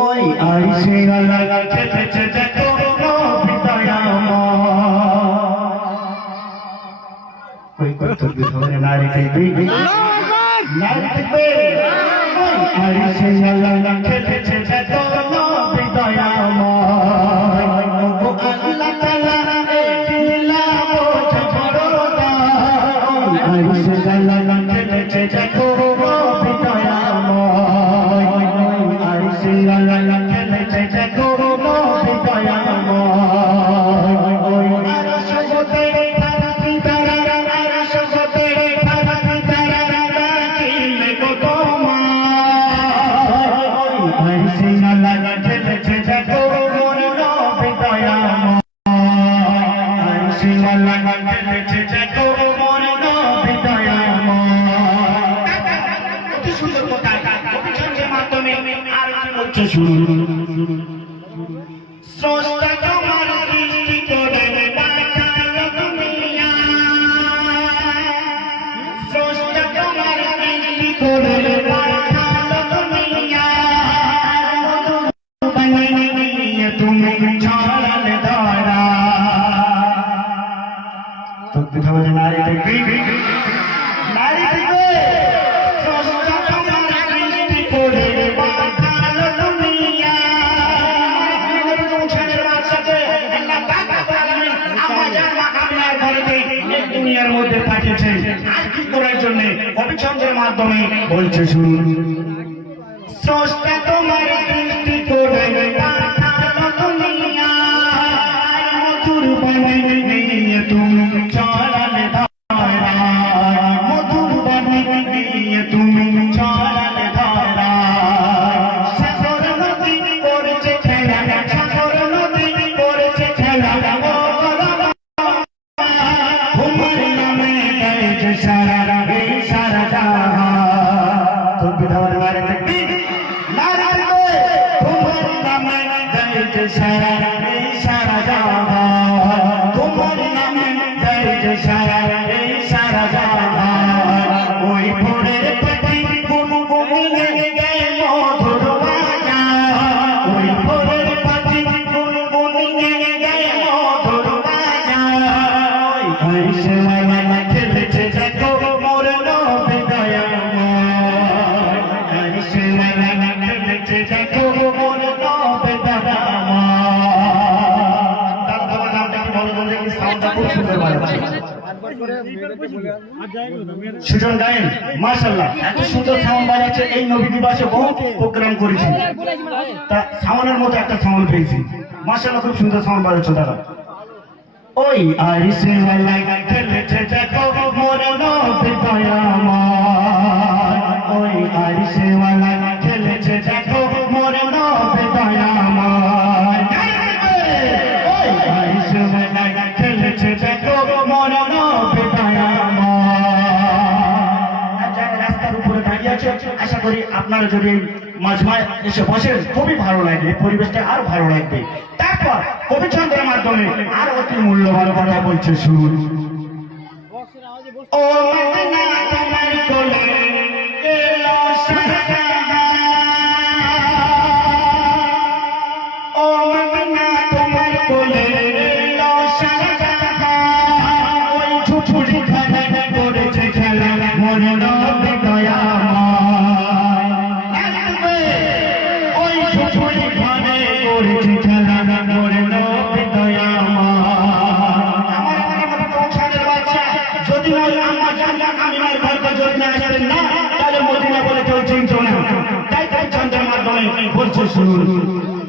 ওই আইসে লাগা খেলেছে দেখো পিতায়া মা কই কই তো ধরে নারী খেলবি নারী খেলবে ওই আইসে লাগা খেলেছে দেখো পিতায়া মা ও আল্লাহ তাআলা দিলা বোঝা বড় না আইসে লাগা খেলেছে দেখো পিতায়া মা আইসে লাগা খেলেছে দেখো পিতায়া মা ওই আরশ হতে ফারসি তারা আরশ হতে ফারসি তারা ডাকিলে গো তোমার আইসে লাগা খেলেছে দেখো মোর পিতায়া মা আইসে লাগা খেলেছে দেখো মোর পিতায়া মা কত সুন্দর কথা অভিযানের মাধ্যমে আর কি বলছে শুনুন স্রষ্টা তোমার সৃষ্টি করে পাঠালো দুনিয়া স্রষ্টা তোমার সৃষ্টি করে পাঠালো দুনিয়া বানিয়ে তুমি ছড়ালে ধরা তো কথা বলে নারী দেখবি নারী দেখবে স্রষ্টা তোমার সৃষ্টি করে পাঠালো দুনিয়া দুনিয়ার মধ্যে পাঠিয়েছে আর কি করার জন্য অভিচন্দ্রের মাধ্যমে বলছে শুনুন স্রষ্টা তোমার সৃষ্টি করে পাঠালো দুনিয়ায় মধুর বানিয়ে তুমি ছড়ালে ধরা মধুর বানিয়ে তুমি ছড়ালে ধরা সাগর নদী করেছে খেলা সাগর নদী করেছে খেলা সারা সারা তো বিধবার মারে তোমার নামে গাইছে সারা সারা তোমার নামে গাইছে সারা সারা ওই ভোরের পাখি গুনু গুনিয়ে গায় মধুর বাজা ওই ভোরের পাখি গুনু গুনিয়ে গায় মধুর বাজা ওই আইসে লাগা খেলেছে দেখো মোর নবী দয়াময় আইসে লাগা খেলেছে দেখো মোর নবী দয়াময় তার বাবা নামটা কি বলো বলে কি সাউন্ডটা খুব সুন্দর বাজছে সুজন গায়েন মাশাআল্লাহ এত সুন্দর সাউন্ড বাজাচ্ছে এই নবী দিবসে বহু প্রোগ্রাম করেছি তা সাউন্ডের মতো একটা সাউন্ড পেয়েছি মাশাআল্লাহ খুব সুন্দর সাউন্ড বাজাচ্ছে দাদা ওই আইসে লাগা খেলেছে দেখো মোর নবী দয়াময় ওই আইসে লাগা খেলেছে দেখো মোর নবী দয়াময় ওই আইসে লাগা খেলেছে দেখো মোর নবী দয়াময় যারা রাস্তার উপরে দাঁড়িয়ে আছে আশা করি আপনারা যদি মাঝমায় এসে বসেন খুবই ভালো লাগবে পরিবেশটা আরো ভালো লাগবে তারপর কবিচন্দ্রের মাধ্যমে আর অতি মূল্যবান কথা বলছে শুনুন ও মদিনা তোমার কোলে এলো শাহজাহান ও মদিনা তোমার কোলে এলো শাহজাহান ওই ঝুঠুরি খানা করেছে খেলা মোর নবী দয়াময় ওই ঝুঠুরি খানা করেছে খেলা মোর নবী বলছে শুনুন